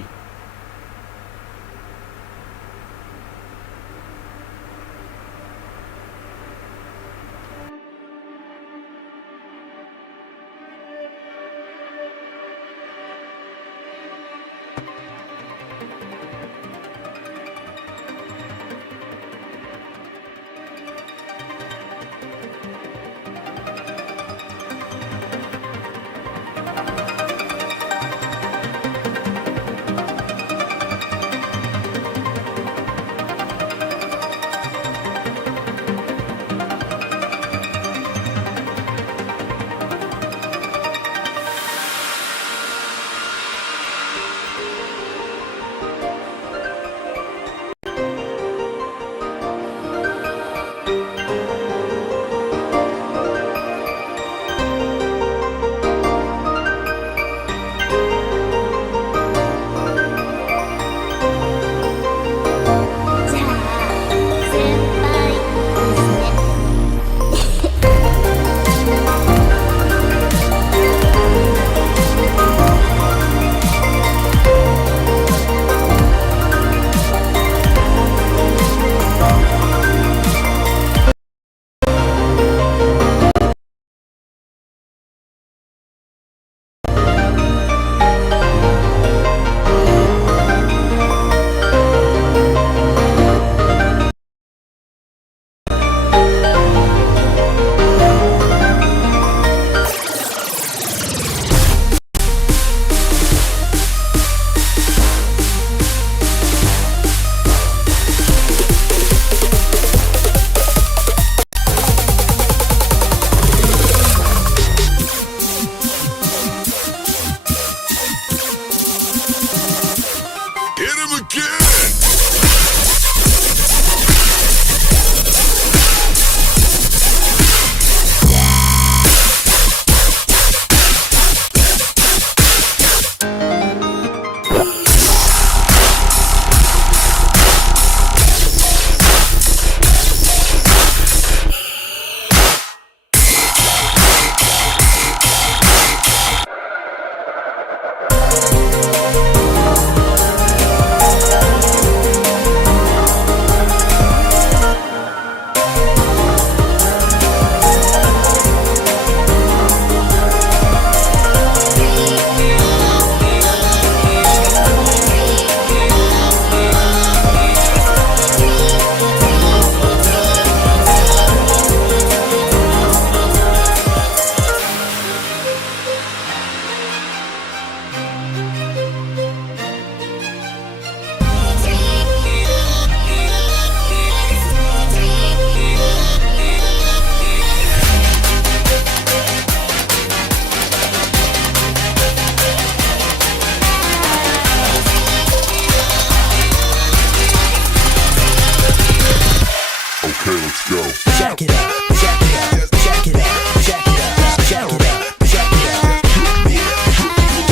Go. Jack it up, jack it up, jack it up, jack it up, jack it up, jack it up.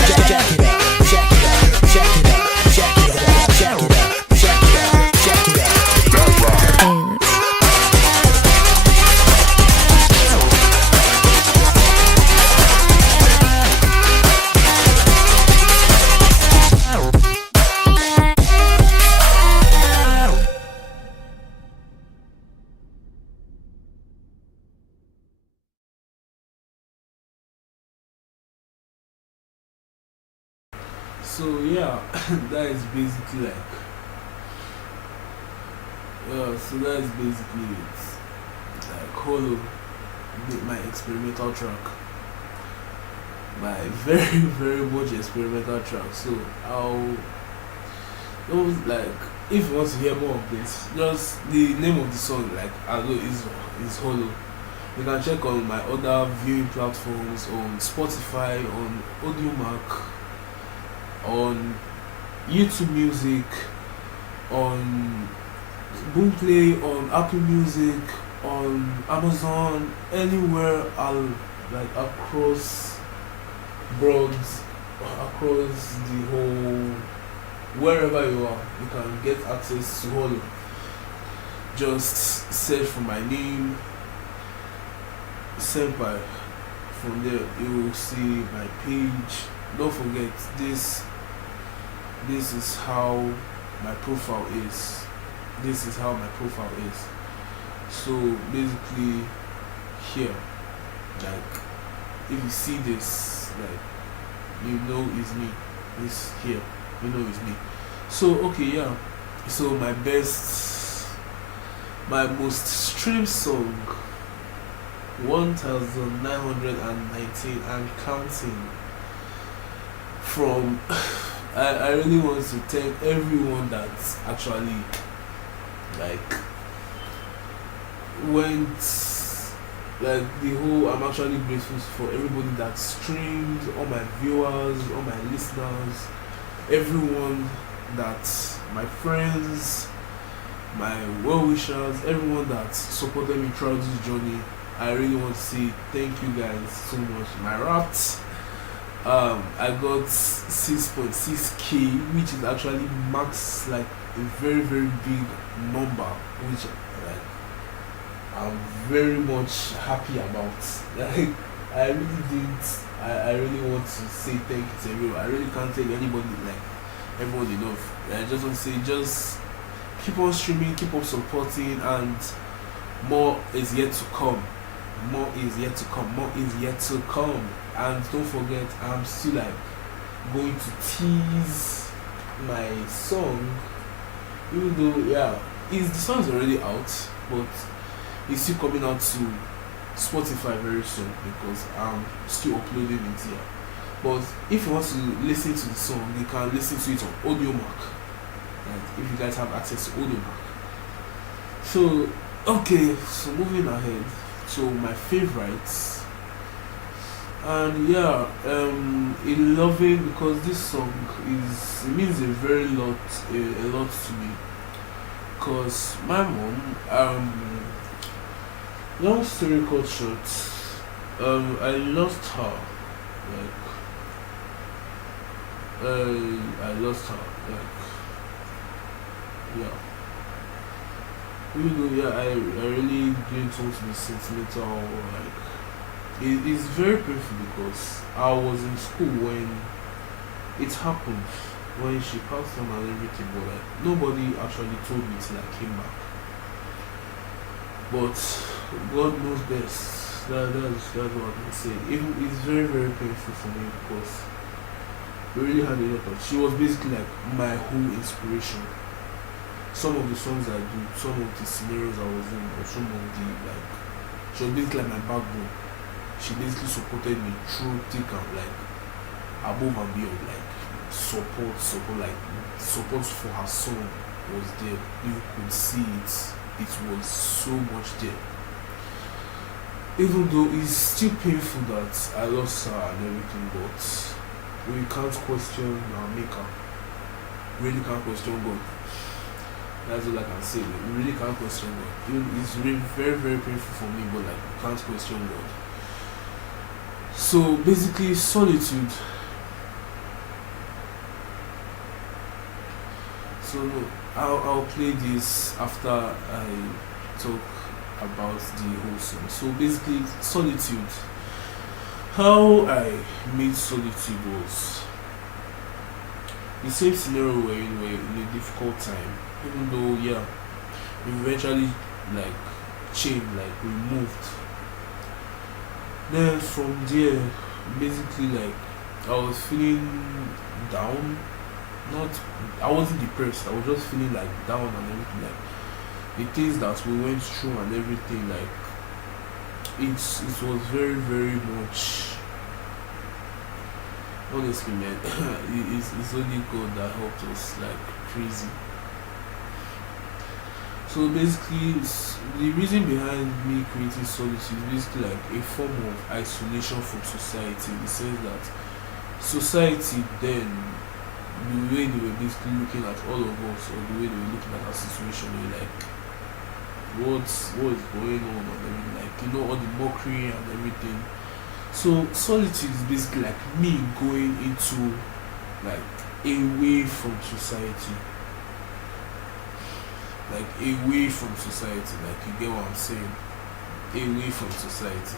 Jack it up, jack it up, jack it up, jack it up, jack it up, jack it up, jack it up. That right. So yeah, that is basically like so that is basically it. Like Holo, my experimental track, my very very much experimental track. So like if you want to hear more of this, just the name of the song like Allo is Holo. You can check on my other viewing platforms on Spotify, on AudioMac, on YouTube Music, on Boomplay, on Apple Music, on Amazon, anywhere like across the whole, wherever you are, you can get access to Holo. Just search for my name, S3ÑPÅΗ. From there you will see my page. Don't forget this is how my profile is. This is how my profile is. So basically here, like if you see this, like you know it's me. This here, you know it's me. So okay, yeah. So my most streamed song, 1919 and counting. From I really want to thank everyone that actually like went, like the whole, I'm actually grateful for everybody that streamed, all my viewers, all my listeners, everyone that, my friends, my well-wishers, everyone that supported me throughout this journey. I really want to say thank you guys so much. My raps, I got 6.6k, which is actually max, like a very very big number, which like I'm very much happy about. Like I really didn't. I really want to say thank you to everyone. I really can't thank anybody, like everyone enough. I just want to say, just keep on streaming, keep on supporting, and more is yet to come. More is yet to come. More is yet to come. And don't forget, I'm still like going to tease my song, even though the song's already out, but it's still coming out to Spotify very soon because I'm still uploading it here. But if you want to listen to the song, you can listen to it on AudioMac, like if you guys have access to AudioMac. So okay, so moving ahead to my favorites. And in loving, because this song means a very lot, a lot to me. Cause my mom, long story cut short, I lost her, I lost her, even though I really didn't want to be sentimental, like. It's very painful because I was in school when it happened, when she passed on and everything, but like nobody actually told me till I came back. But God knows best. That's what I can say. It's very very painful for me because we really had a lot of. She was basically like my whole inspiration. Some of the songs I do, some of the scenarios I was in, or some of the like. She was basically like my backbone. She basically supported me through thick and like above and beyond, like support, like support for her son was there. You could see it. It was so much there. Even though it's still painful that I lost her and everything, but we can't question our maker. Really can't question God. That's all I can say. You really can't question God. It's really very, very painful for me, but like you can't question God. So basically, solitude. So no, I'll play this after I talk about the whole song. So basically, solitude. How I made solitude was the same scenario where you were in a difficult time. Even though, yeah, we eventually like changed, like we moved. Then from there, basically like I was feeling down. Not, I wasn't depressed. I was just feeling like down and everything. Like the things that we went through and everything. Like it was very, very much. Honestly, man, it's only God that helped us like crazy. So basically, the reason behind me creating solitude is basically like a form of isolation from society. In the sense that society then, the way they were basically looking at all of us, or the way they were looking at our situation, they were like, what is going on and everything, like, you know, all the mockery and everything. So solitude is basically like me going into like away from society. Like away from society, like you get what I'm saying? Away from society.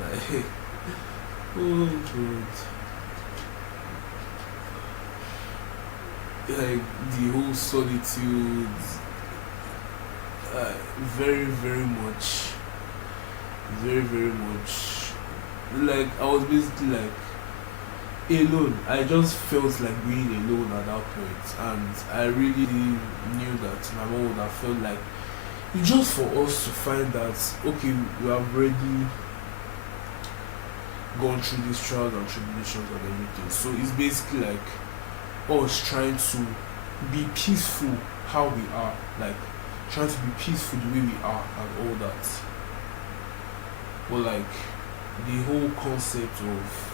Like oh god. Like the whole solitude, very, very much. Like I was basically like alone. I just felt like being alone at that point, and I really knew that my mom would have felt like it's just for us to find that okay, we have already gone through these trials and tribulations and everything. So it's basically like us trying to be peaceful how we are, like trying to be peaceful the way we are and all that. But like the whole concept of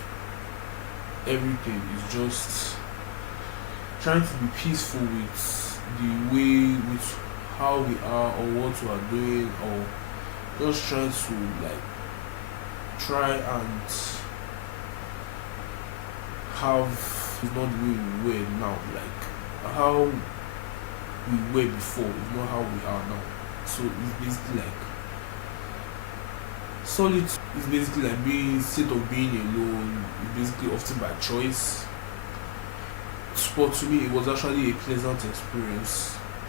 everything is just trying to be peaceful with the way, with how we are or what we are doing, or just trying to like try and have not the way we were now, like how we were before is not how we are now. So it's basically like solitude is basically like being, instead of being alone, it's basically often by choice. But to me it was actually a pleasant experience